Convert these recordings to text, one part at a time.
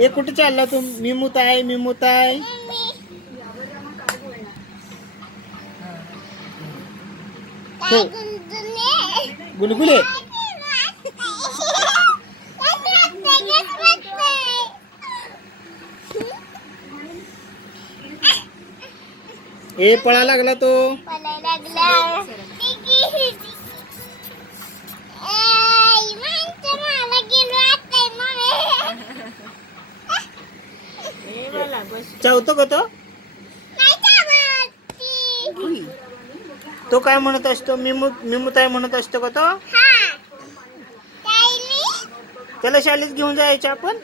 ए कुठे चालला तू? मी मुत आहे, मी मुत आहे. गुलगुले ए पळा लागला तो. चावतो का तो? तो काय म्हणत असतो? मी मुताय म्हणत असतो का तो? त्याला शाळेत घेऊन जायचं आपण.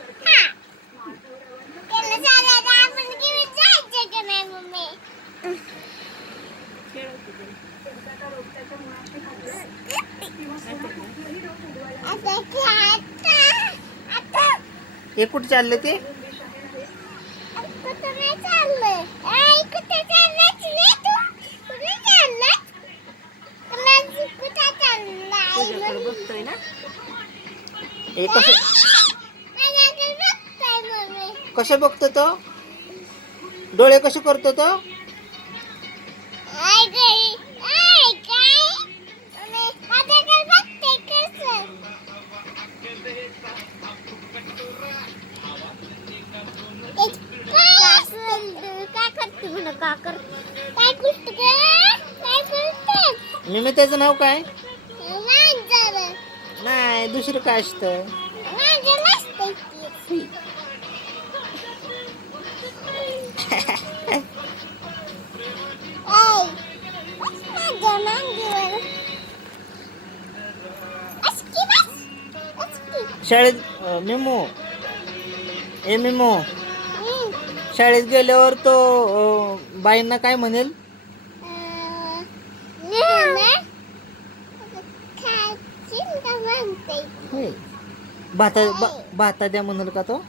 हे कुठे चालले ते? कसे बघतो तो? डोळे कसे करतो तो? मी त्याचं नाव काय? नाही, दुसरं काय असतं? शाळेत मेमो शाळेत गेल्यावर तो बाईंना काय म्हणेल? भाता द्या म्हणाल का तो?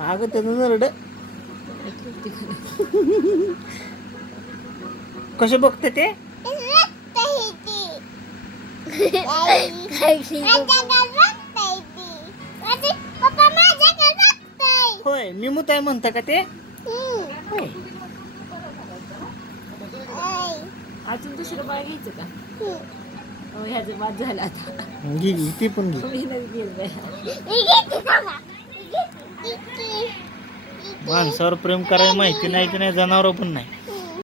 अगं त्याचं नरड कसे बघते ते? होय, मी मुताय म्हणता का ते? अजून दुसरं बाळ घ्यायचं का? ह्याचं बाद झालं आता. घे ती पण घे. माणसावर प्रेम करायला माहिती नाही की नाही, जनावर पण नाही.